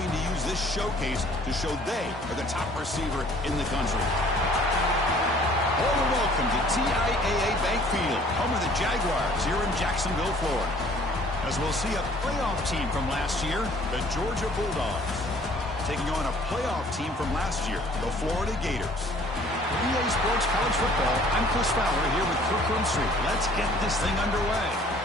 hoping to use this showcase to show they are the top receiver in the country. Hello and welcome to TIAA Bank Field, home of the Jaguars here in Jacksonville, Florida. As we'll see a playoff team from last year, the Georgia Bulldogs, taking on a playoff team from last year, the Florida Gators. For EA Sports College Football, I'm Chris Fowler here with Kirk Street. Let's get this thing underway.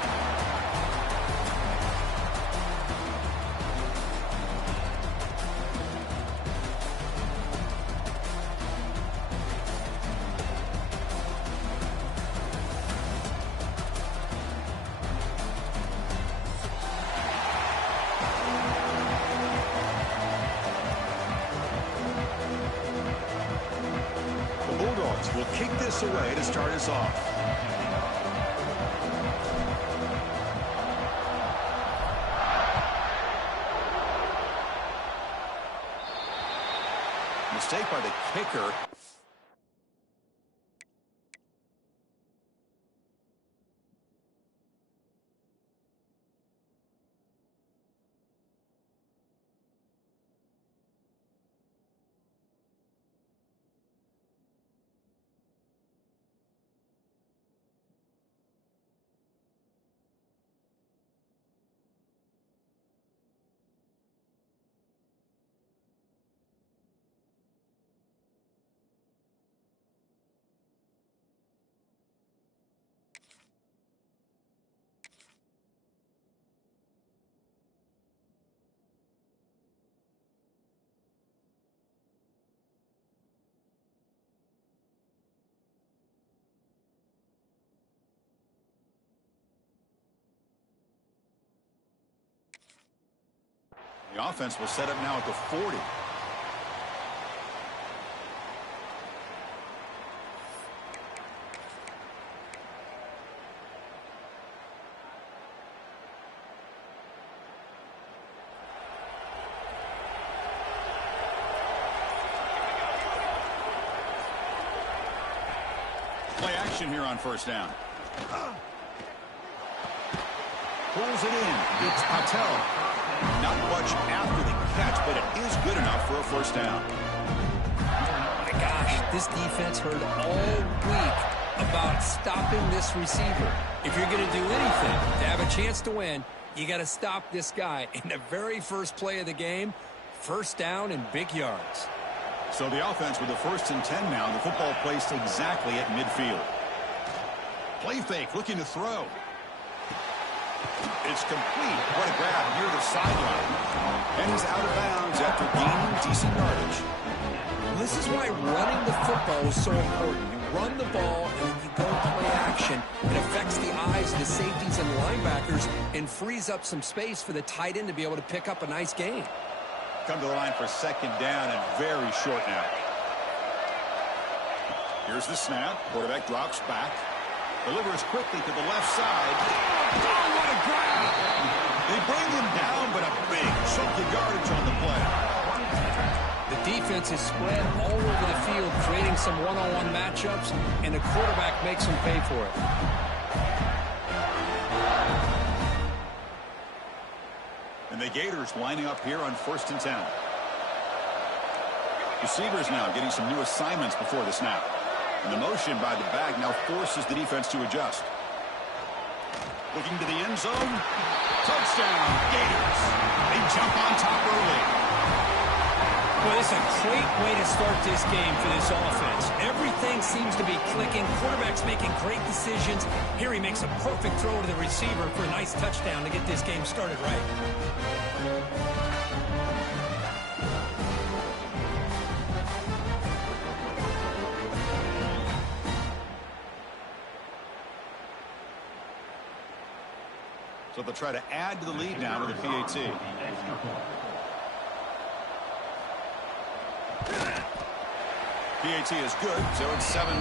Will kick this away to start us off. Mistake by the kicker. The offense will set up now at the 40. Play action here on first down. Pulls it in. It's Patel. Not much after the catch, but it is good enough for a first down. My gosh, this defense heard all week about stopping this receiver. If you're going to do anything to have a chance to win, you got to stop this guy. In the very first play of the game, first down and big yards. So the offense with the 1st and 10 now. The football placed exactly at midfield. Play fake, looking to throw. It's complete. What a grab near the sideline. And is out of bounds after gaining decent yardage. This is why running the football is so important. You run the ball and then you go play action. It affects the eyes of the safeties and the linebackers and frees up some space for the tight end to be able to pick up a nice gain. Come to the line for second down and very short now. Here's the snap. Quarterback drops back. Delivers quickly to the left side. Oh, what a grab! They bring him down, but a big chunk of yardage on the play. The defense is spread all over the field, creating some one-on-one matchups, and the quarterback makes them pay for it. And the Gators lining up here on 1st and 10. Receivers now getting some new assignments before the snap. And the motion by the back now forces the defense to adjust. Looking to the end zone. Touchdown, Gators. They jump on top early. Well, it's a great way to start this game for this offense. Everything seems to be clicking. Quarterback's making great decisions. Here he makes a perfect throw to the receiver for a nice touchdown to get this game started right. So they'll try to add to the lead now with a PAT. PAT is good, so it's 7-0.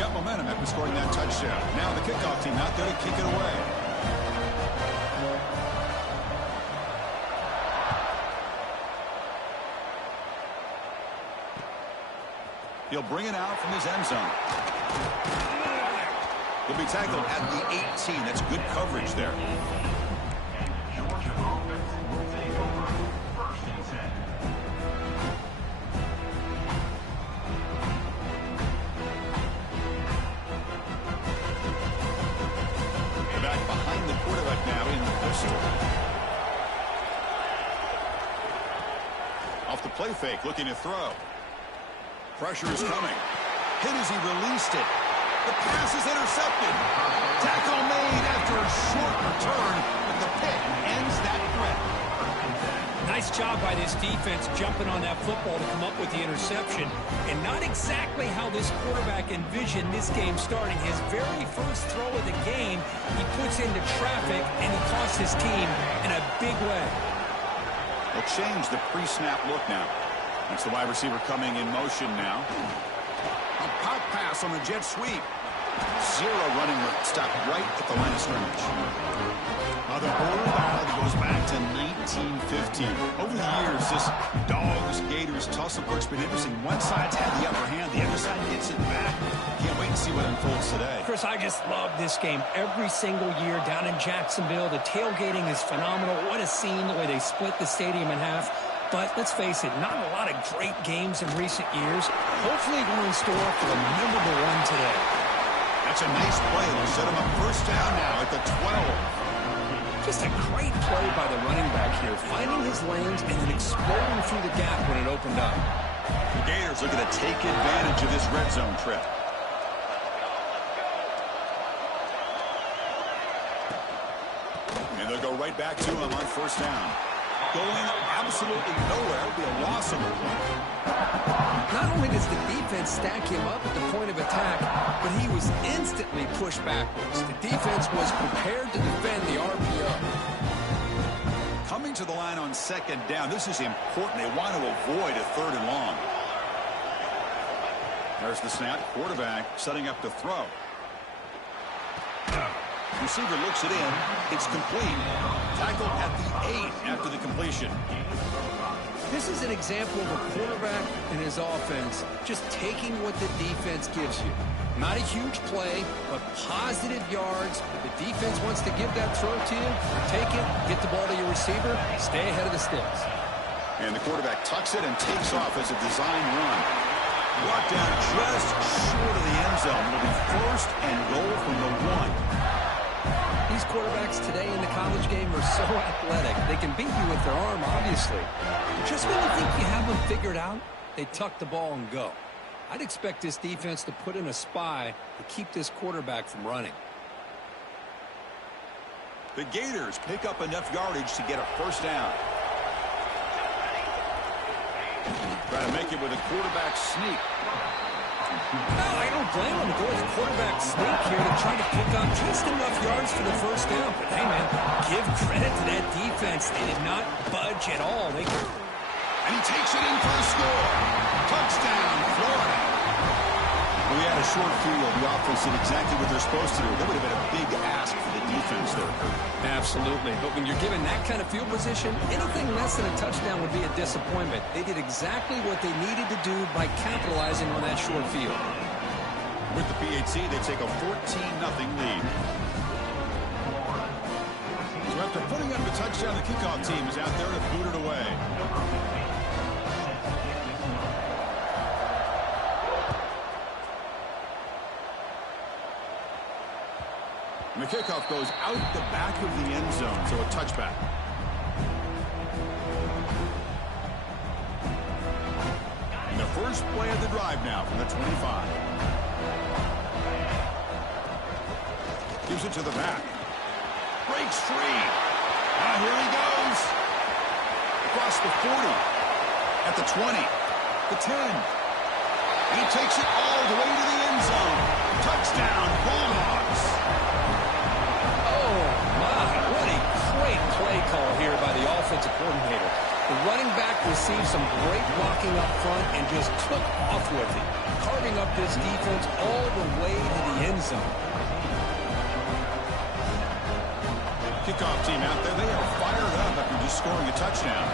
Got momentum after scoring that touchdown. Now the kickoff team out there to kick it away. He'll bring it out from his end zone. He'll be tackled at the 18. That's good coverage there. They're back behind the quarterback now in the pistol. Off the play fake, looking to throw. Pressure is coming. Hit as he released it. The pass is intercepted. Tackle made after a short return, but the pick ends that threat. Nice job by this defense jumping on that football to come up with the interception. And not exactly how this quarterback envisioned this game starting. His very first throw of the game, he puts into traffic, and he costs his team in a big way. They'll change the pre-snap look now. That's the wide receiver coming in motion now. A pop pass on the jet sweep. Zero running room. Stopped right at the line of scrimmage. The border battle goes back to 1915. Over the years, this Dogs-Gators tussle has been interesting. One side's had the upper hand. The other side gets it back. Can't wait to see what unfolds today. Chris, I just love this game. Every single year down in Jacksonville, the tailgating is phenomenal. What a scene, the way they split the stadium in half. But let's face it, not a lot of great games in recent years. Hopefully we're in store for a memorable one today. That's a nice play. They'll set him up first down now at the 12. Just a great play by the running back here, finding his lanes and then exploding through the gap when it opened up. The Gators looking to take advantage of this red zone trip. And they'll go right back to him on first down. Going absolutely nowhere. It'll be a loss on the play. Not only does the defense stack him up at the point of attack, but he was instantly pushed backwards. The defense was prepared to defend the RPO. Coming to the line on second down. This is important. They want to avoid a third and long. There's the snap. Quarterback setting up to throw. Receiver looks it in. It's complete. Tackle at the 8 after the completion. This is an example of a quarterback and his offense just taking what the defense gives you. Not a huge play, but positive yards. The defense wants to give that throw to you. Take it, get the ball to your receiver, stay ahead of the sticks. And the quarterback tucks it and takes off as a design run. Brought down just short of the end zone. It'll be first and goal from the 1. These quarterbacks today in the college game are so athletic. They can beat you with their arm, obviously. Just when you think you have them figured out, they tuck the ball and go. I'd expect this defense to put in a spy to keep this quarterback from running. The Gators pick up enough yardage to get a first down. Try to make it with a quarterback sneak. No, I don't blame him to go with a quarterback sneak here to try to pick up just enough yards for the first down. But hey, man, give credit to that defense. They did not budge at all. And he takes it in for the score. Touchdown, Florida. We had a short field. The offense did exactly what they're supposed to do. That would have been a big ask for the defense there, Kurt. Absolutely. But when you're given that kind of field position, anything less than a touchdown would be a disappointment. They did exactly what they needed to do by capitalizing on that short field. With the PAT, they take a 14-0 lead. So after putting up a touchdown, the kickoff team is out there to boot it away. And the kickoff goes out the back of the end zone, so a touchback. And the first play of the drive now from the 25. Gives it to the back. Breaks free. Now here he goes. Across the 40. At the 20. The 10. And he takes it all the way to the end zone. Touchdown, Bulldogs. Oh, my. What a great play call here by the offensive coordinator. The running back received some great blocking up front and just took off with it, carving up this defense all the way to the end zone. Kickoff team out there, they are fired up after just scoring a touchdown.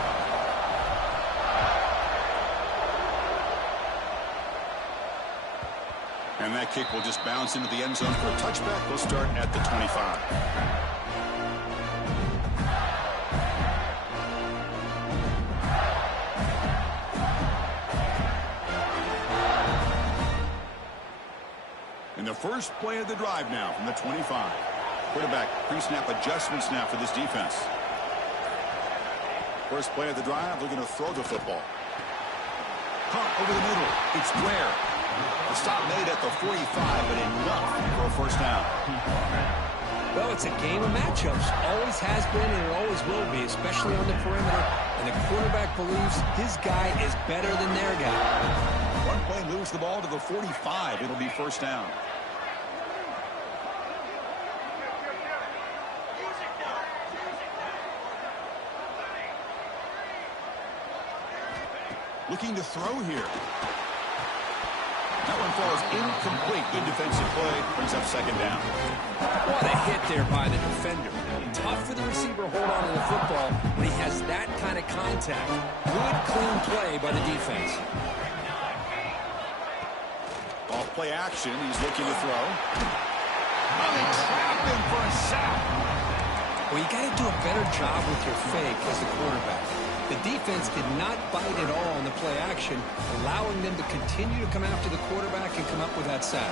And that kick will just bounce into the end zone for a touchback. We'll start at the 25. In the first play of the drive now from the 25. Quarterback pre-snap adjustment snap for this defense. First play of the drive, looking to throw the football. Caught over the middle. It's Blair. The stop made at the 45, but enough for a first down. Well, it's a game of matchups. Always has been and it always will be, especially on the perimeter. And the quarterback believes his guy is better than their guy. One play moves the ball to the 45. It'll be first down. Looking to throw here. That one falls incomplete. Good defensive play. Brings up second down. What a hit there by the defender. Tough for the receiver to hold on to the football when he has that kind of contact. Good, clean play by the defense. Off play action. He's looking to throw. Oh, they trap him for a sack. Well, you got to do a better job with your fake as the quarterback. The defense did not bite at all on the play action, allowing them to continue to come after the quarterback and come up with that sack.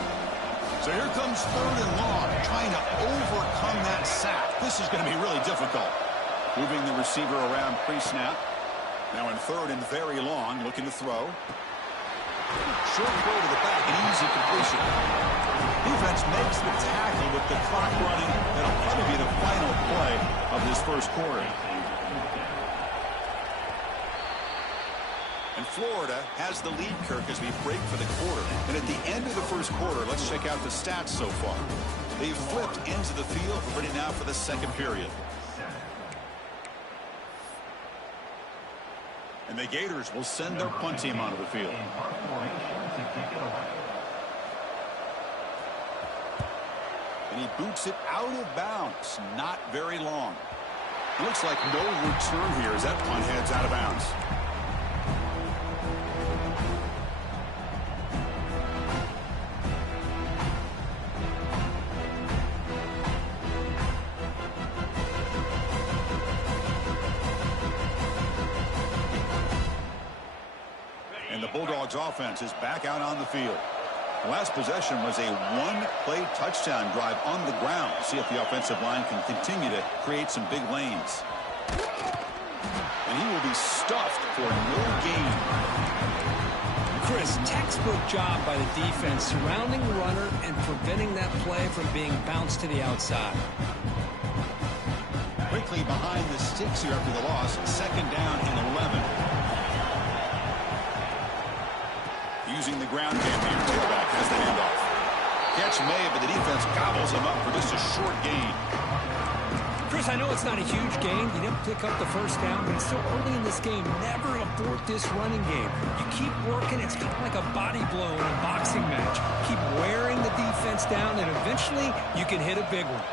So here comes third and long, trying to overcome that sack. This is going to be really difficult. Moving the receiver around pre-snap. Now in third and very long, looking to throw. Short throw to the back, an easy completion. Defense makes the tackle with the clock running. That'll probably be the final play of this first quarter. And Florida has the lead, Kirk, as we break for the quarter. And at the end of the first quarter, let's check out the stats so far. They've flipped into the field. We're ready now for the second period. And the Gators will send their punt team onto the field. And he boots it out of bounds. Not very long. It looks like no return here as that punt heads out of bounds. And the Bulldogs offense is back out on the field. The last possession was a one-play touchdown drive on the ground. See if the offensive line can continue to create some big lanes. And he will be stuffed for no gain. Chris, textbook job by the defense surrounding the runner and preventing that play from being bounced to the outside. Quickly behind the sticks here after the loss. Second down and 11. Using the ground game here. Quarterback has the handoff. Catch made, but the defense gobbles him up for just a short gain. Chris, I know it's not a huge gain. You didn't pick up the first down, but it's still early in this game. Never abort this running game. You keep working. It's kind of like a body blow in a boxing match. Keep wearing the defense down, and eventually you can hit a big one.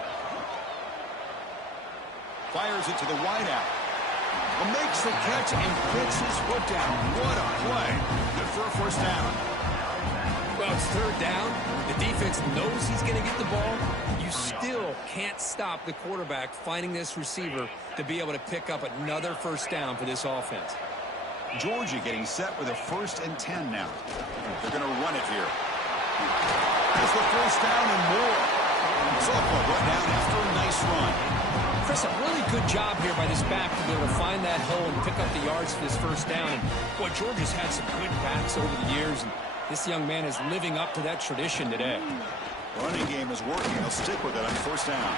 Fires it to the wideout. Makes the catch and puts his foot down. What a play. Good for a first down. Well, it's third down. The defense knows he's going to get the ball. You still can't stop the quarterback finding this receiver to be able to pick up another first down for this offense. Georgia getting set with a 1st and 10 now. They're going to run it here. That's the first down and more. Sophomore brought down after a nice run. Chris, a really good job here by this back to be able to find that hole and pick up the yards for this first down. And, boy, Georgia's had some good backs over the years, and this young man is living up to that tradition today. Running game is working. They'll stick with it on first down.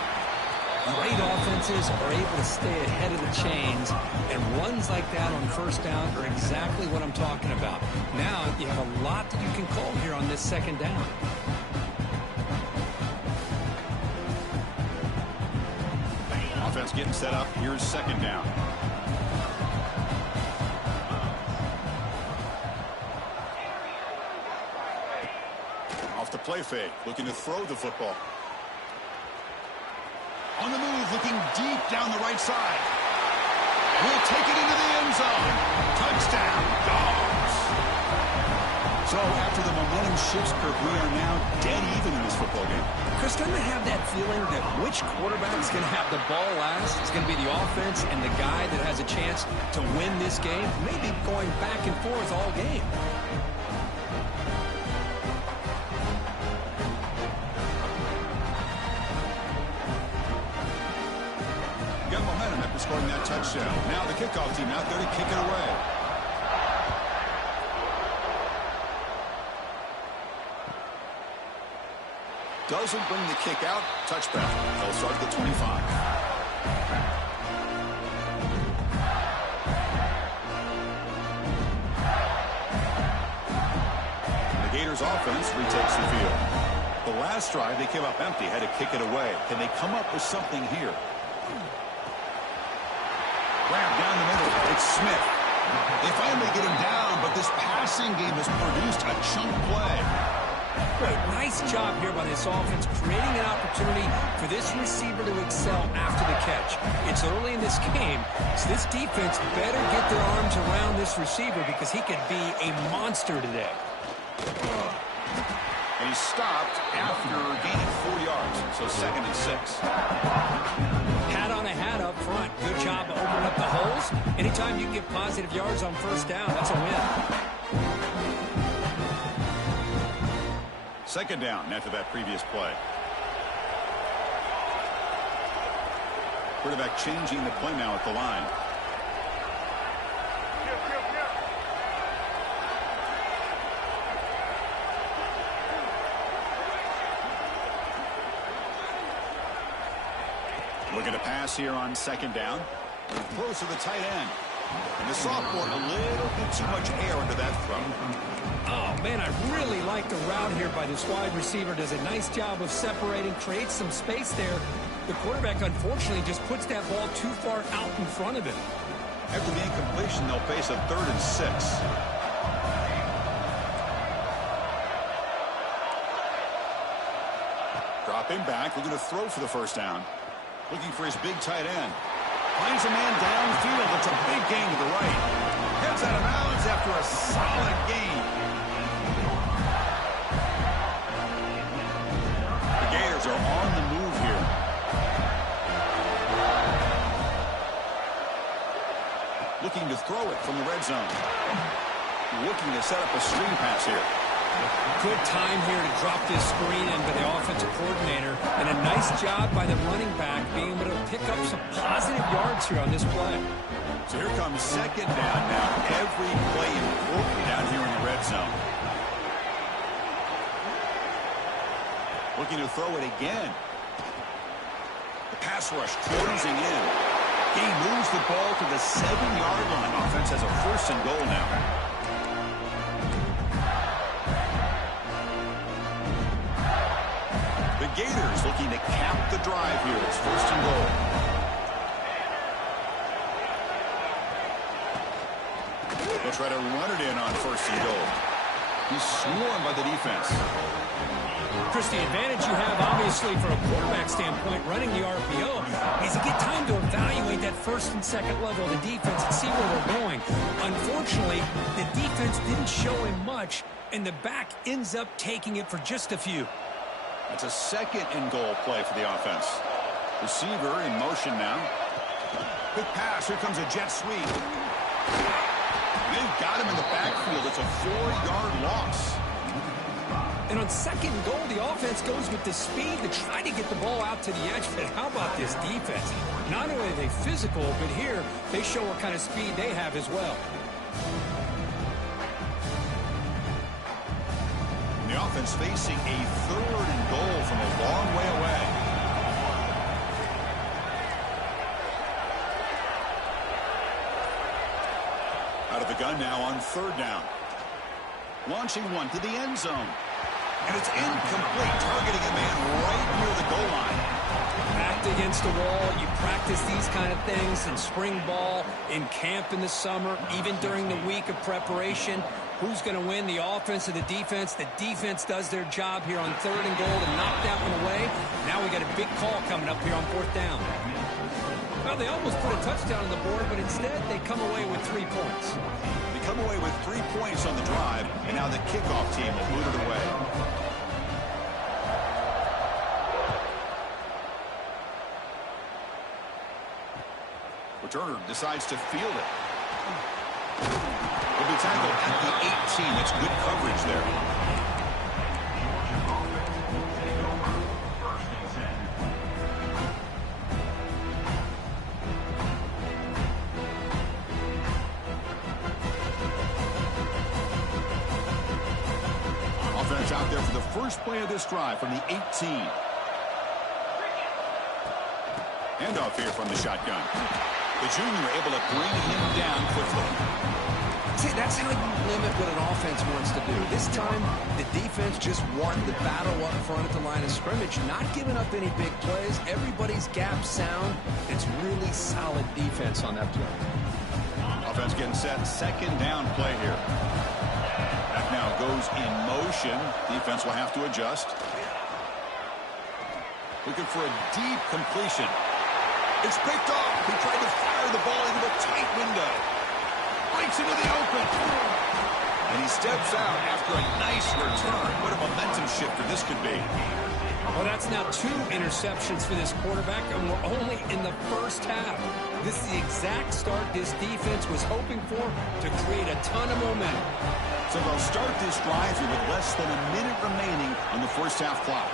Great offenses are able to stay ahead of the chains, and runs like that on first down are exactly what I'm talking about. Now you have a lot that you can call here on this second down. Offense getting set up. Here's second down. Off the play fake, looking to throw the football. On the move, looking deep down the right side. He'll take it into the end zone. Touchdown, Dawgs. So after the momentum momentum shifts, Kirk. We are now dead even in this football game. Chris, doesn't it have that feeling that which quarterback is going to have the ball last is going to be the offense, and the guy that has a chance to win this game may be going back and forth all game? Got momentum after scoring that touchdown. Now the kickoff team out there to kick it away. Doesn't bring the kick out. Touchback. They'll start at the 25. The Gators offense retakes the field. The last drive, they came up empty, had to kick it away. Can they come up with something here? Grab down the middle. It's Smith. They finally get him down, but this passing game has produced a chunk play. Great. Nice job here by this offense, creating an opportunity for this receiver to excel after the catch. It's early in this game, so this defense better get their arms around this receiver because he could be a monster today. And he's stopped after gaining 4 yards, so 2nd and 6. Hat on a hat up front. Good job opening up the holes. Anytime you can get positive yards on first down, that's a win. 2nd down after that previous play. Quarterback changing the play now at the line. Looking to pass here on 2nd down. Throws to the tight end. And the sophomore, a little bit too much air under that throw. Oh, man, I really like the route here by this wide receiver. Does a nice job of separating, creates some space there. The quarterback, unfortunately, just puts that ball too far out in front of him. After the incompletion, they'll face a 3rd and 6. Dropping back, looking to throw for the first down. Looking for his big tight end. Finds a man downfield. It's a big gain to the right. Heads out of bounds after a solid gain. The Gators are on the move here. Looking to throw it from the red zone. Looking to set up a screen pass here. Good time here to drop this screen in by the offensive coordinator, and a nice job by the running back being able to pick up some positive yards here on this play. So here comes 2nd down now. Every play important down here in the red zone. Looking to throw it again. The pass rush closing in. He moves the ball to the 7-yard line. Offense has a 1st and goal now. The Gators looking to cap the drive here. It's 1st and goal. They'll try to run it in on 1st and goal. He's swarmed by the defense. Chris, the advantage you have, obviously, from a quarterback standpoint, running the RPO, is you get time to evaluate that 1st and 2nd level of the defense and see where they're going. Unfortunately, the defense didn't show him much, and the back ends up taking it for just a few. That's a 2nd and goal play for the offense. Receiver in motion now. Quick pass. Here comes a jet sweep. They've got him in the backfield. It's a 4-yard loss. And on 2nd and goal, the offense goes with the speed to try to get the ball out to the edge. But how about this defense? Not only are they physical, but here they show what kind of speed they have as well. The offense facing a 3rd and goal from a long way away. Out of the gun now on 3rd down. Launching one to the end zone. And it's incomplete, targeting a man right near the goal line. Backed against the wall, you practice these kind of things in spring ball, in camp in the summer, even during the week of preparation. Who's going to win, the offense or the defense? The defense does their job here on 3rd and goal to knock that one away. Now we got a big call coming up here on 4th down. Well, they almost put a touchdown on the board, but instead they come away with 3 points. The come away with 3 points on the drive, and now the kickoff team will boot it away. Returner decides to field it. He'll be tackled at the 18. That's good coverage there. Offense out there for the first play of this drive from the 18. Handoff here from the shotgun. The junior able to bring him down quickly. See, that's how you limit what an offense wants to do. This time, the defense just won the battle up front at the line of scrimmage, not giving up any big plays. Everybody's gap sound. It's really solid defense on that play. Offense getting set. Second down play here. That now goes in motion. Defense will have to adjust. Looking for a deep completion. It's picked off. He tried to fire the ball into a tight window. Breaks into the open. And he steps out after a nice return. What a momentum shifter this could be. Well, that's now 2 interceptions for this quarterback, and we're only in the first half. This is the exact start this defense was hoping for to create a ton of momentum. So they'll start this drive here with less than a minute remaining on the first half clock.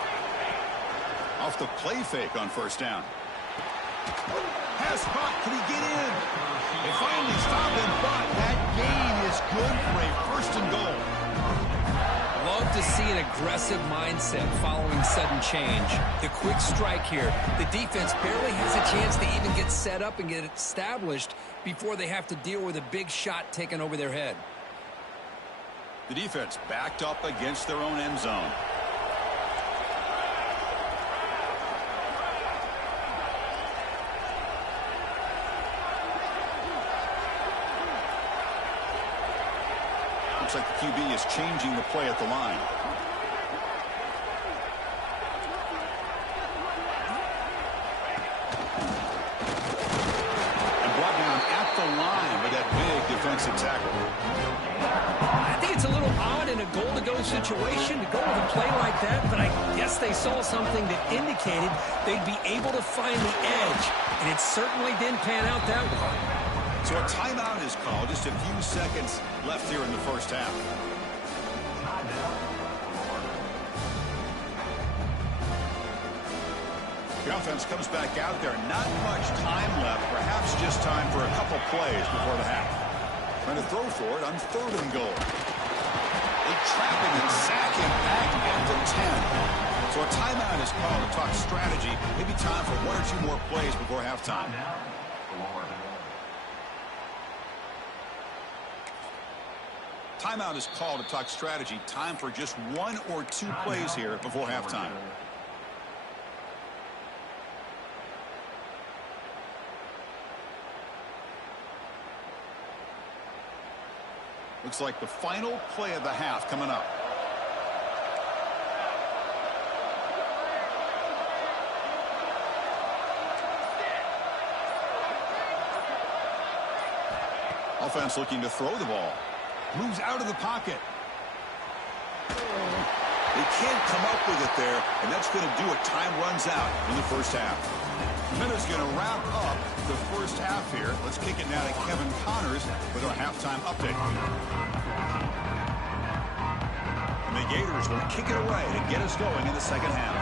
Off the play fake on first down. Pass spot, can he get in? They finally stop him, but that gain is good for a first and goal. Love to see an aggressive mindset following sudden change. The quick strike here. The defense barely has a chance to even get set up and get established before they have to deal with a big shot taken over their head. The defense backed up against their own end zone. Looks like the QB is changing the play at the line. And brought down at the line with that big defensive tackle. I think it's a little odd in a goal-to-go situation to go with a play like that, but I guess they saw something that indicated they'd be able to find the edge, and it certainly didn't pan out that way. So a timeout is called. Just a few seconds left here in the first half. The offense comes back out there. Not much time left. Perhaps just time for a couple plays before the half. Trying to throw for it on 3rd and goal. They trap him and sack him back at the 10. So a timeout is called to talk strategy. Maybe time for 1 or 2 more plays before halftime. Timeout is called to talk strategy. Time for just 1 or 2 plays here before halftime. Looks like the final play of the half coming up. Offense looking to throw the ball. Moves out of the pocket. They can't come up with it there, and that's going to do it. Time runs out in the first half. Minute's going to wrap up the first half here. Let's kick it now to Kevin Connors with our halftime update. And the Gators will kick it away to get us going in the second half.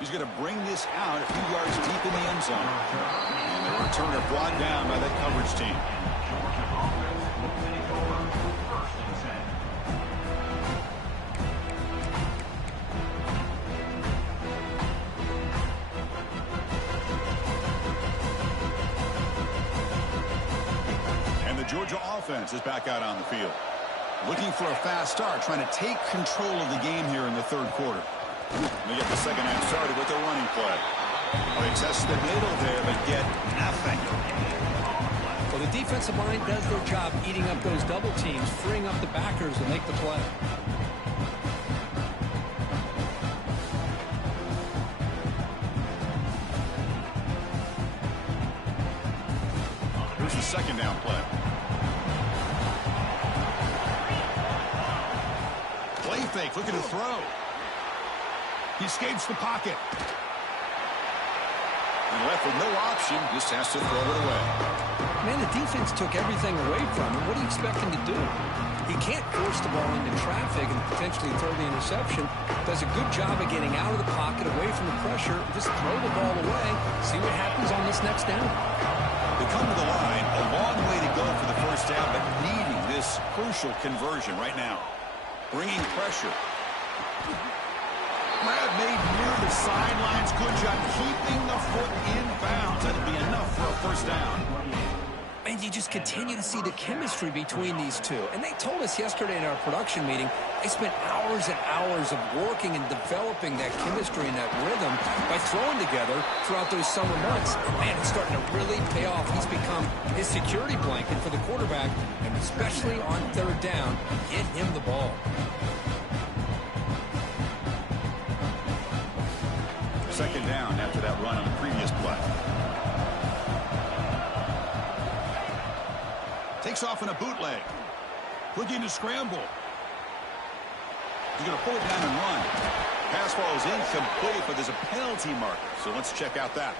He's going to bring this out a few yards deep in the end zone. And the returner brought down by that coverage team. And the Georgia offense is back out on the field. Looking for a fast start, trying to take control of the game here in the 3rd quarter. They get the second half started with a running play. They test the middle there, but get nothing. Well, the defensive line does their job eating up those double teams, freeing up the backers to make the play. Here's the second down play. Play fake, looking to throw. He escapes the pocket. And left with no option, just has to throw it away. Man, the defense took everything away from him. What do you expect him to do? He can't force the ball into traffic and potentially throw the interception. Does a good job of getting out of the pocket, away from the pressure. Just throw the ball away. See what happens on this next down. They come to the line, a long way to go for the first down, but needing this crucial conversion right now. Bringing pressure. Grab made near the sidelines. Good job keeping the foot in bounds. That'll be enough for a first down. And you just continue to see the chemistry between these two. And they told us yesterday in our production meeting, they spent hours and hours of working and developing that chemistry and that rhythm by throwing together throughout those summer months. And man, it's starting to really pay off. He's become his security blanket for the quarterback, and especially on third down, get him the ball. Second down after that run on the previous play. Takes off in a bootleg. Looking to scramble. He's going to pull it down and run. Pass ball is incomplete, but there's a penalty marker. So let's check out that.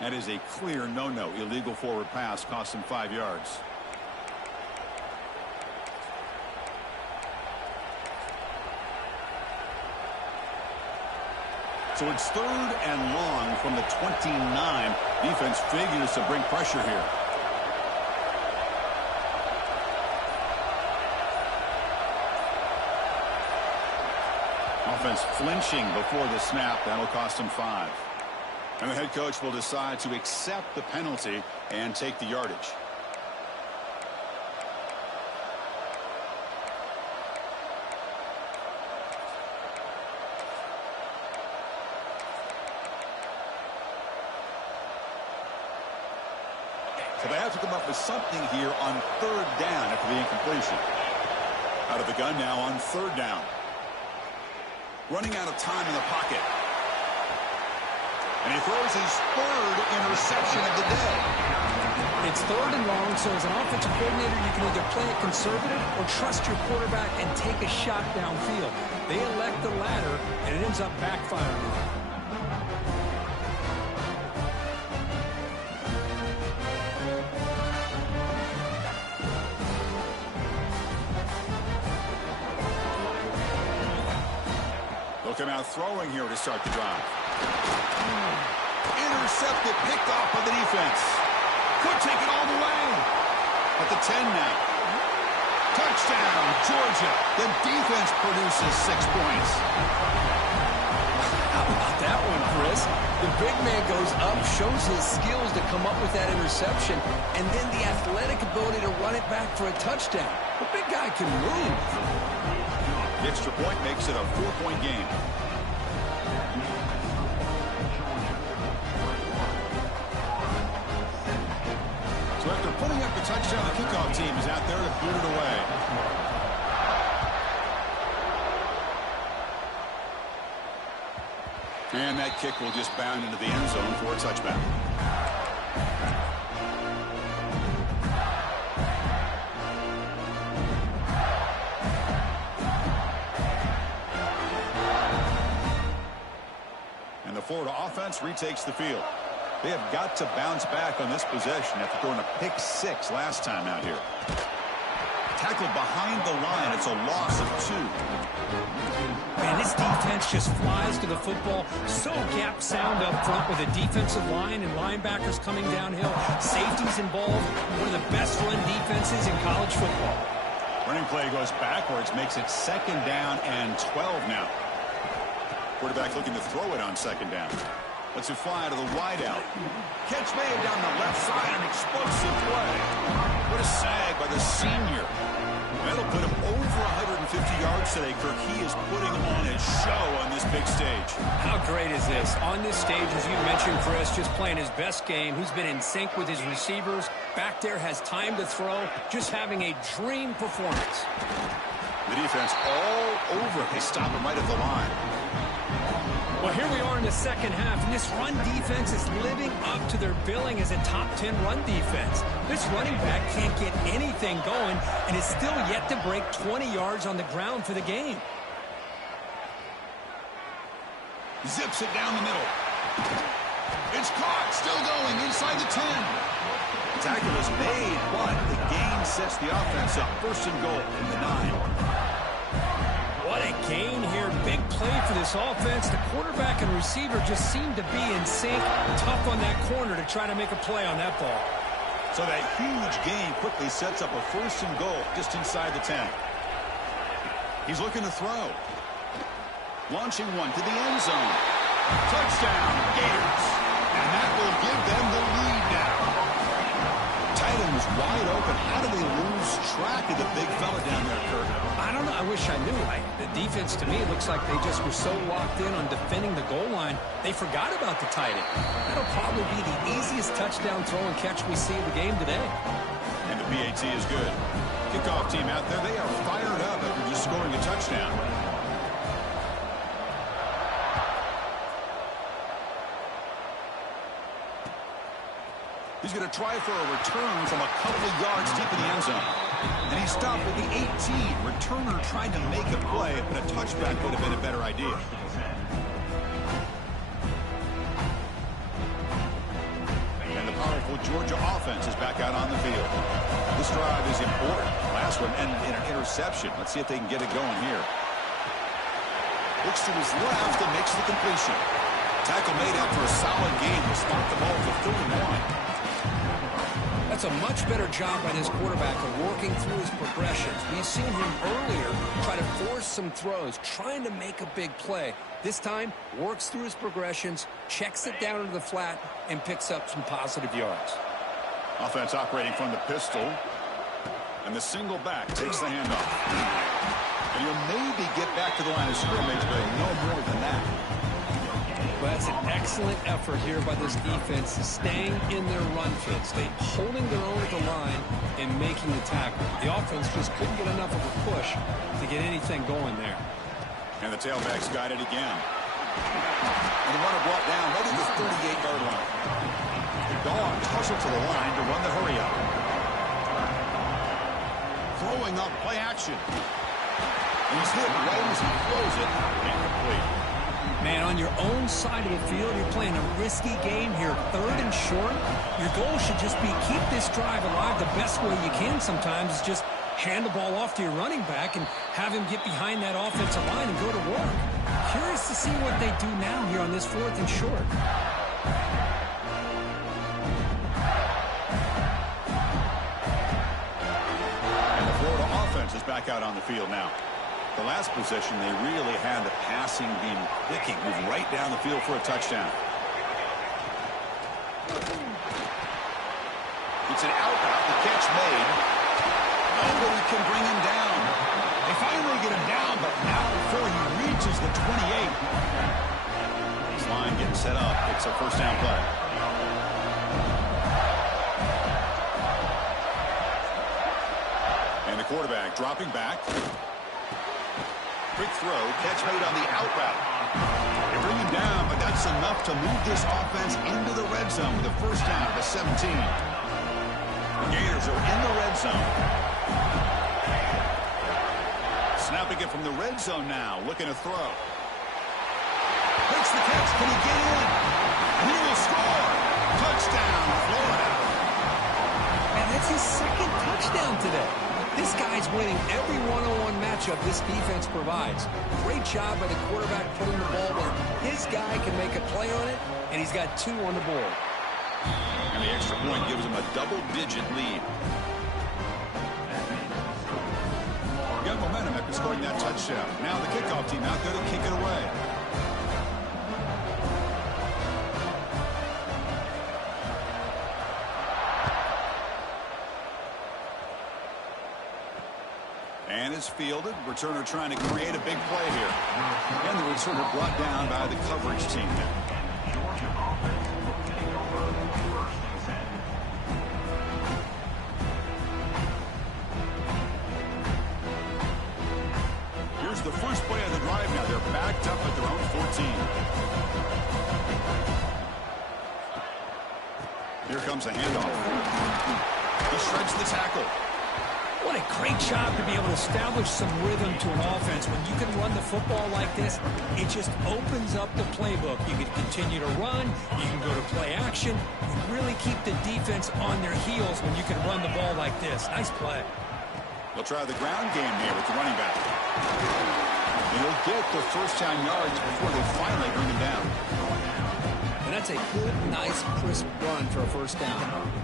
That is a clear no-no. Illegal forward pass. Cost him 5 yards. So it's third and long from the 29. Defense figures to bring pressure here. Offense flinching before the snap. That'll cost him 5. And the head coach will decide to accept the penalty and take the yardage. So they have to come up with something here on third down after the incompletion. Out of the gun now on third down. Running out of time in the pocket. And he throws his third interception of the day. It's third and long, so as an offensive coordinator, you can either play it conservative or trust your quarterback and take a shot downfield. They elect the latter, and it ends up backfiring. Looking out throwing here to start the drive. Intercepted, picked off by the defense. Could take it all the way. At the 10 now. Touchdown, Georgia. The defense produces 6 points. How about that one, Chris? The big man goes up, shows his skills to come up with that interception, and then the athletic ability to run it back for a touchdown. The big guy can move. The extra point makes it a 4-point game. So after putting up the touchdown, the kickoff team is out there to boot it away. And that kick will just bound into the end zone for a touchback. And the Florida offense retakes the field. They have got to bounce back on this possession after throwing a pick 6 last time out here. Tackled behind the line. It's a loss of 2. Man, this defense just flies to the football. So gap sound up front with a defensive line and linebackers coming downhill. Safeties involved. One of the best run defenses in college football. Running play goes backwards. Makes it second down and 12 now. Quarterback looking to throw it on second down. Lets it fly to the wideout. Catch made down the left side. An explosive play. What a sag by the senior. That'll put him over 150 yards today, Kirk. He is putting on a show on this big stage. How great is this? On this stage, as you mentioned, Chris, just playing his best game. He's been in sync with his receivers. Back there has time to throw. Just having a dream performance. The defense all over. They stop him right at the line. Well, here we are in the second half, and this run defense is living up to their billing as a top 10 run defense. This running back can't get anything going and is still yet to break 20 yards on the ground for the game. Zips it down the middle. It's caught, still going inside the 10. Tackle is made, but the gain sets the offense up. First and goal from the 9. What a gain here. Big play for this offense. The quarterback and receiver just seem to be in sync. Tough on that corner to try to make a play on that ball. So that huge gain quickly sets up a first and goal just inside the 10. He's looking to throw. Launching one to the end zone. Touchdown, Gators. And that will give them the lead now. Tight end was wide open. How do they lose track of the big fella down there, Kurt? I don't know. I wish I knew. The defense, to me, looks like they just were so locked in on defending the goal line, they forgot about the tight end. That'll probably be the easiest touchdown throw and catch we see of the game today. And the PAT is good. Kickoff team out there, they are fired up after just scoring a touchdown. He's going to try for a return from a couple of yards deep in the end zone. And he stopped at the 18. Returner tried to make a play, but a touchback would have been a better idea. And the powerful Georgia offense is back out on the field. This drive is important. Last one ended in an interception. Let's see if they can get it going here. Looks to his left and makes the completion. Tackle made after a solid game. Will spot the ball for 31. That's a much better job by this quarterback of working through his progressions. We've seen him earlier try to force some throws, trying to make a big play. This time, works through his progressions, checks it down into the flat, and picks up some positive yards. Offense operating from the pistol. And the single back takes the handoff. And he'll maybe get back to the line of scrimmage, but no more than that. Well, that's an excellent effort here by this defense, staying in their run fit, holding their own at the line and making the tackle. The offense just couldn't get enough of a push to get anything going there. And the tailback's got it again. And the runner brought down right at the 38-yard line. The Dawgs hustle to the line to run the hurry-up. Throwing up play action. And he's hit right as he throws it. Incomplete. Man, on your own side of the field, you're playing a risky game here. Third and short. Your goal should just be keep this drive alive the best way you can sometimes is just hand the ball off to your running back and have him get behind that offensive line and go to work. Curious to see what they do now here on this fourth and short. And the Florida offense is back out on the field now. The last possession, they really had the passing game clicking, moving right down the field for a touchdown. It's an out route, the catch made. Nobody can bring him down. They finally get him down, but now before he reaches the 28. This line getting set up. It's a first down play. And the quarterback dropping back. Quick throw, catch made on the out route. They bring him down, but that's enough to move this offense into the red zone with a first down at the 17. The Gators are in the red zone. Snapping it from the red zone now, looking to throw. Makes the catch, can he get in? He will score! Touchdown, Florida! And that's his second touchdown today. This guy's winning every one-on-one matchup this defense provides. Great job by the quarterback putting the ball where his guy can make a play on it, and he's got 2 on the board. And the extra point gives him a double-digit lead. Got momentum after scoring that touchdown. Now the kickoff team out there to kick it away. And it's fielded. Returner trying to create a big play here. And the returner brought down by the coverage team. Here's the first play of the drive now. They're backed up at their own 14. comes the handoff. He shreds the tackle. What a great job to be able to establish some rhythm to an offense. When you can run the football like this, it just opens up the playbook. You can continue to run. You can go to play action. And really keep the defense on their heels when you can run the ball like this. Nice play. They'll try the ground game here with the running back. He'll get the first down yards before they finally bring him down. And that's a good, nice, crisp run for a first down.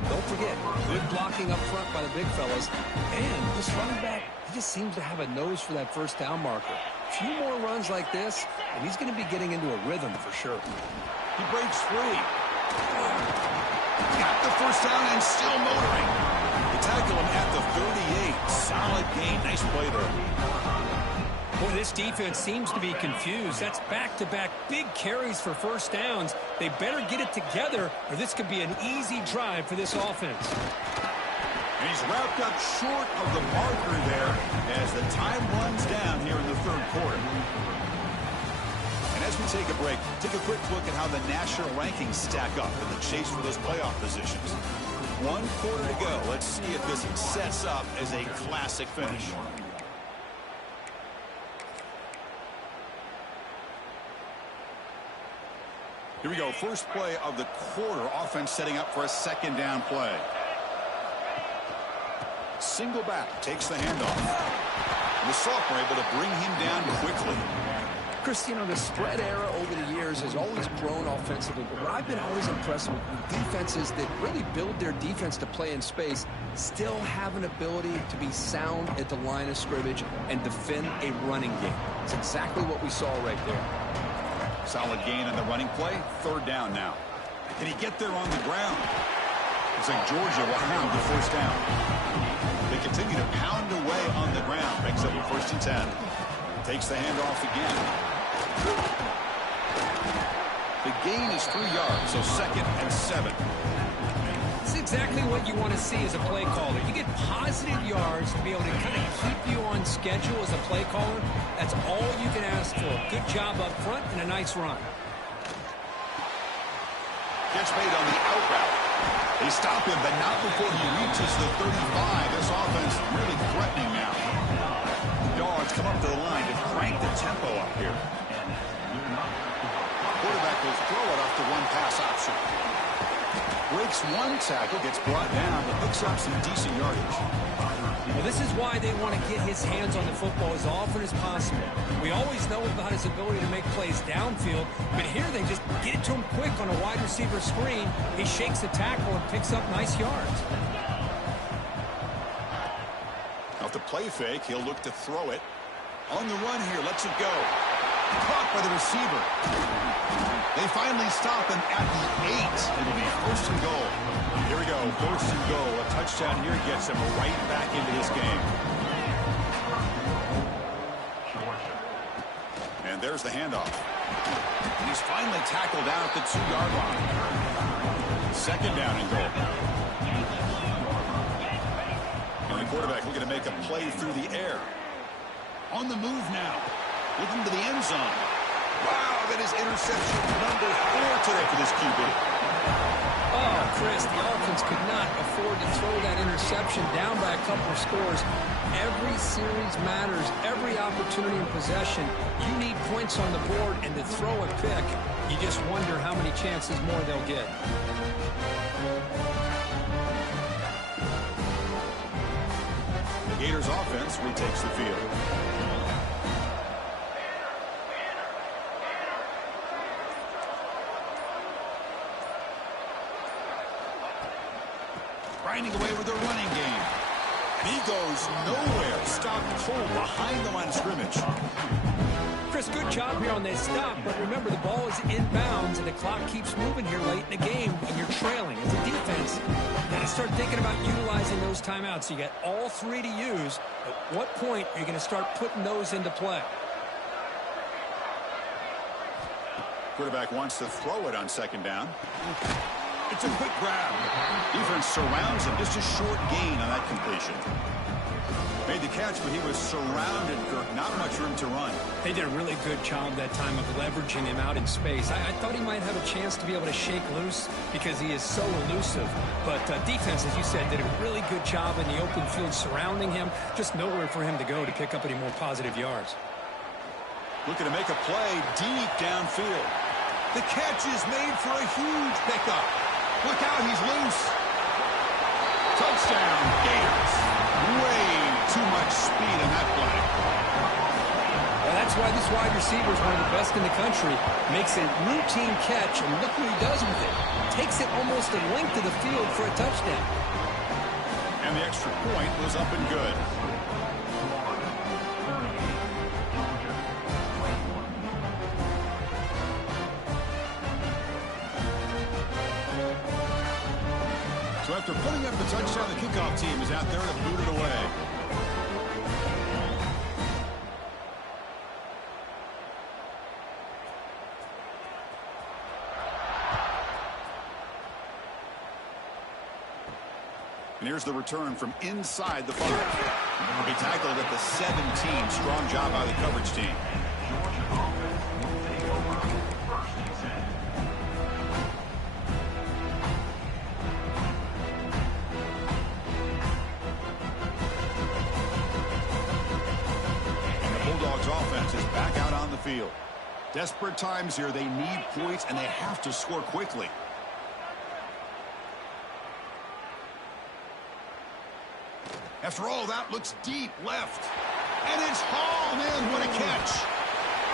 Don't forget, good blocking up front by the big fellas. And this running back, he just seems to have a nose for that first down marker. A few more runs like this, and he's going to be getting into a rhythm for sure. He breaks free. Got the first down and still motoring. They tackle him at the 38. Solid gain. Nice play there. Boy, this defense seems to be confused. That's back-to-back big carries for first downs. They better get it together, or this could be an easy drive for this offense. And he's wrapped up short of the marker there as the time runs down here in the third quarter. And as we take a break, take a quick look at how the national rankings stack up in the chase for those playoff positions. 1 quarter to go. Let's see if this sets up as a classic finish. Here we go. First play of the quarter. Offense setting up for a second down play. Single back takes the handoff. And the sophomore able to bring him down quickly. Chris, you know, the spread era over the years has always grown offensively, but what I've been always impressed with defenses that really build their defense to play in space still have an ability to be sound at the line of scrimmage and defend a running game. It's exactly what we saw right there. Solid gain on the running play. Third down now. Can he get there on the ground? Looks like Georgia will have the first down. They continue to pound away on the ground. Makes up a 1st and 10. Takes the handoff again. The gain is 3 yards, so 2nd and 7. It's exactly what you want to see as a play caller. You get positive yards to be able to kind of keep you on schedule as a play caller. That's all you can ask for. Good job up front and a nice run. Catch made on the out route. They stop him, but not before he reaches the 35. This offense really threatening now. Dawgs come up to the line to crank the tempo up here. Quarterback will throw it off the one pass option. Breaks one tackle, gets brought down, but picks up some decent yardage. Well, this is why they want to get his hands on the football as often as possible. We always know about his ability to make plays downfield, but here they just get it to him quick on a wide receiver screen. He shakes the tackle and picks up nice yards. Off the play fake, he'll look to throw it. On the run here, lets it go. Caught by the receiver. They finally stop him at the 8. It'll be 1st and goal. Here we go, 1st and goal. A touchdown here gets him right back into this game. And there's the handoff. And he's finally tackled down at the 2-yard line. 2nd down and goal. And the quarterback looking to make a play through the air. On the move now. Looking to the end zone. Wow, that is interception number 4 today for this QB. Oh, Chris, the offense could not afford to throw that interception down by a couple of scores. Every series matters. Every opportunity in possession. You need points on the board, and to throw a pick, you just wonder how many chances more they'll get. The Gators offense retakes the field. Grinding away with their running game. He goes nowhere. Stop cold behind the line of scrimmage. Chris, good job here on that stop, but remember the ball is inbounds and the clock keeps moving here late in the game and you're trailing. As a defense, you got to start thinking about utilizing those timeouts. You got all 3 to use. At what point are you going to start putting those into play? Quarterback wants to throw it on 2nd down. It's a quick grab. Defense defense surrounds him. Just a short gain on that completion. Made the catch, but he was surrounded, Kirk. Not much room to run. They did a really good job that time of leveraging him out in space. I thought he might have a chance to be able to shake loose because he is so elusive. But defense, as you said, did a really good job in the open field surrounding him. Just nowhere for him to go to pick up any more positive yards. Looking to make a play deep downfield. The catch is made for a huge pickup. Look out, he's loose. Touchdown, Gators. Way too much speed in that play. Well, that's why this wide receiver is one of the best in the country. Makes a routine catch, and look what he does with it. Takes it almost a length of the field for a touchdown. And the extra point was up and good. So after putting up the touchdown, the kickoff team is out there to boot it away. And here's the return from inside the 5. He tackled at the 17. Strong job by the coverage team. Offense is back out on the field. Desperate times here. They need points, and they have to score quickly. After all, that looks deep left. And it's hauled in. What a catch.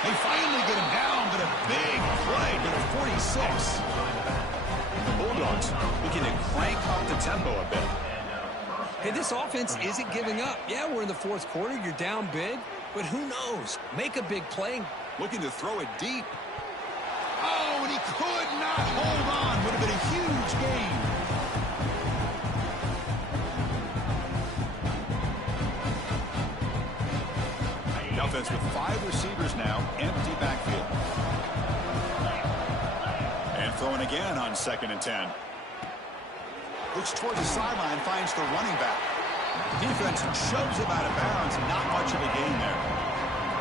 They finally get him down, but a big play to the 46. The Bulldogs looking to crank up the tempo a bit. Hey, this offense isn't giving up. Yeah, we're in the fourth quarter. You're down big. But who knows? Make a big play. Looking to throw it deep. Oh, and he could not hold on. Would have been a huge gain. The offense with 5 receivers now. Empty backfield. And throwing again on 2nd and 10. Looks toward the sideline, finds the running back. Defense shoves him out of bounds. Not much of a gain there.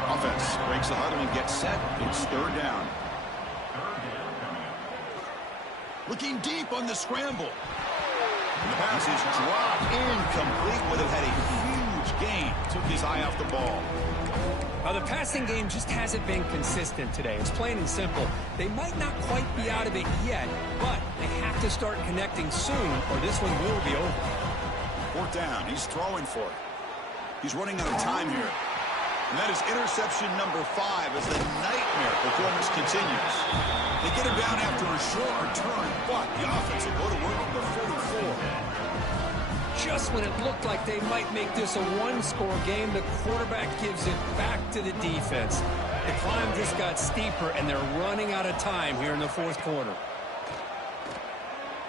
Offense breaks the huddle and gets set. It's 3rd down. Looking deep on the scramble. And the pass is dropped incomplete. Would have had a huge gain. Took his eye off the ball. The passing game just hasn't been consistent today. It's plain and simple. They might not quite be out of it yet, but they have to start connecting soon or this one will be over. 4th down. He's throwing for it. He's running out of time here. And that is interception number 5 as the nightmare performance continues. They get him down after a short return, but the offense will go to work on the 44. Just when it looked like they might make this a one-score game, the quarterback gives it back to the defense. The climb just got steeper, and they're running out of time here in the fourth quarter.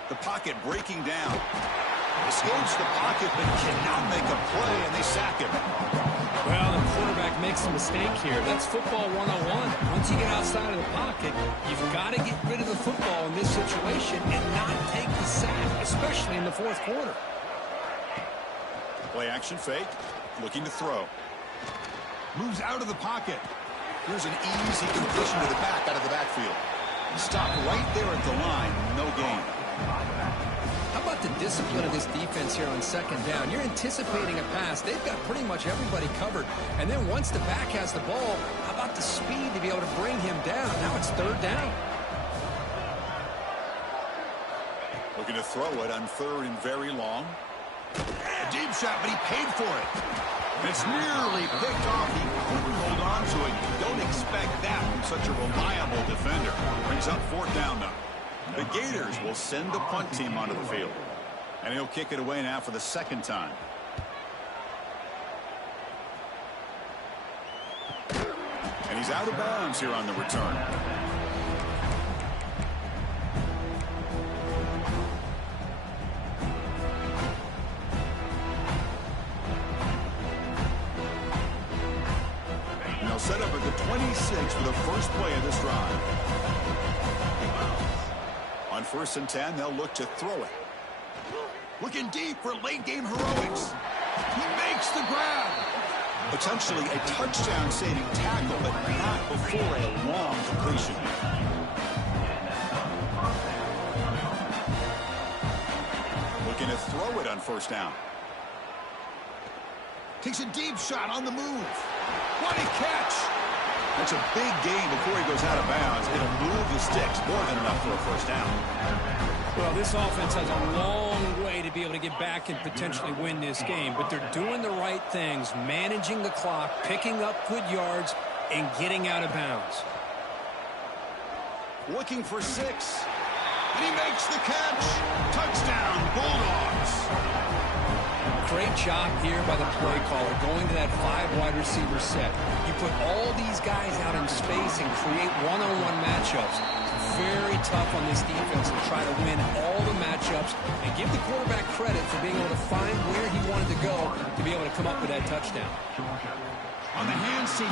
The pocket breaking down. Escapes the pocket, but cannot make a play, and they sack him. Well, the quarterback makes a mistake here. That's football 101. Once you get outside of the pocket, you've got to get rid of the football in this situation and not take the sack, especially in the fourth quarter. Play action fake, looking to throw. Moves out of the pocket. Here's an easy completion to the back out of the backfield. Stop right there at the line, no gain. How about the discipline of this defense here on 2nd down? You're anticipating a pass. They've got pretty much everybody covered. And then once the back has the ball, how about the speed to be able to bring him down? Now it's 3rd down. Looking to throw it on 3rd and very long. A deep shot, but he paid for it. It's nearly picked off. He couldn't hold on to it. You don't expect that from such a reliable defender. Brings up 4th down, though. The Gators will send the punt team onto the field. And he'll kick it away now for the 2nd time. And he's out of bounds here on the return. Set up at the 26 for the first play of this drive. On 1st and 10, they'll look to throw it. Looking deep for late-game heroics. He makes the grab. Potentially a touchdown-saving tackle, but not before a long completion. Looking to throw it on first down. Takes a deep shot on the move. What a catch! That's a big gain before he goes out of bounds. It'll move the sticks more than enough for a first down. Well, this offense has a long way to be able to get back and potentially win this game, but they're doing the right things, managing the clock, picking up good yards, and getting out of bounds. Looking for 6. And he makes the catch. Touchdown, Bulldogs. Great job here by the play caller, going to that 5 wide receiver set. You put all these guys out in space and create one-on-one matchups. Very tough on this defense to try to win all the matchups and give the quarterback credit for being able to find where he wanted to go to be able to come up with that touchdown. On the hand seat,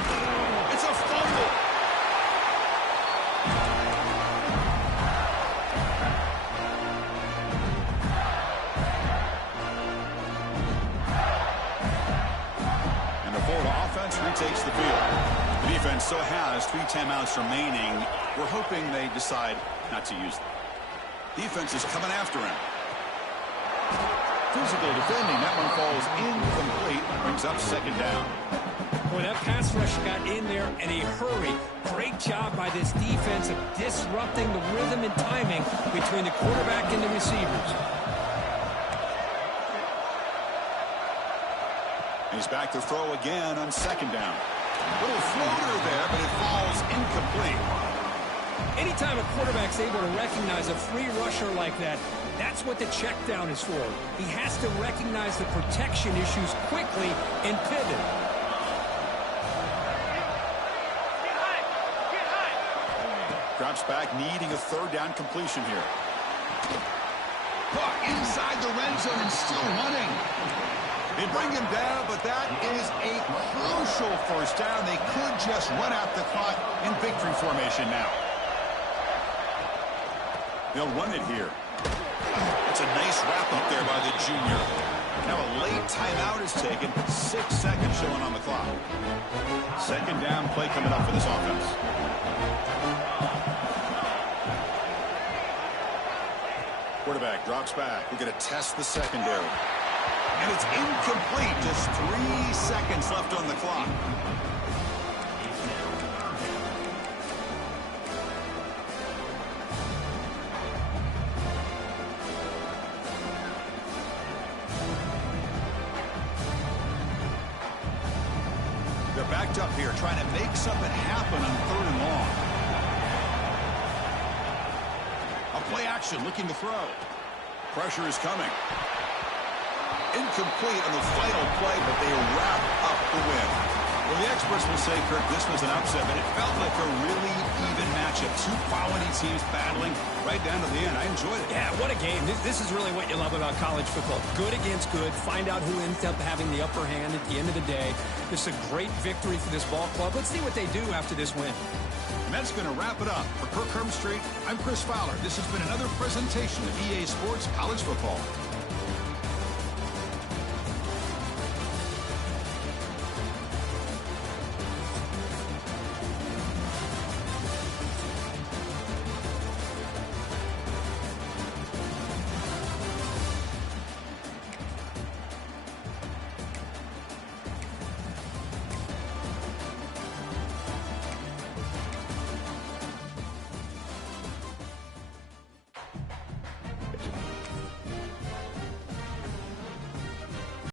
it's a fumble. And the Florida offense retakes the field. The defense still has 3 timeouts remaining. We're hoping they decide not to use them. Defense is coming after him. Physical defending. That one falls incomplete. Brings up second down. Boy, that pass rush got in there in a hurry. Great job by this defense of disrupting the rhythm and timing between the quarterback and the receivers. He's back to throw again on second down. Little floater there, but it falls incomplete. Anytime a quarterback's able to recognize a free rusher like that, that's what the check down is for. He has to recognize the protection issues quickly and pivot. Drops back, needing a third down completion here. Caught inside the red zone and still running. They bring him down, but that is a crucial first down. They could just run out the clock in victory formation now. They'll run it here. It's a nice wrap up there by the junior. Now a late timeout is taken. 6 seconds showing on the clock. Second down play coming up for this offense. Quarterback drops back. We're going to test the secondary. And it's incomplete. Just 3 seconds left on the clock. They're backed up here, trying to make something happen on 3rd and long. A play action, looking to throw. Pressure is coming. Incomplete on the final play, but they wrap up the win. Well, the experts will say, Kirk, this was an upset, but it felt like a really even matchup. 2 quality teams battling right down to the end. I enjoyed it. Yeah, what a game. This is really what you love about college football. Good against good. Find out who ends up having the upper hand at the end of the day. This is a great victory for this ball club. Let's see what they do after this win. And that's going to wrap it up. For Kirk Hermstreet, I'm Chris Fowler. This has been another presentation of EA Sports College Football.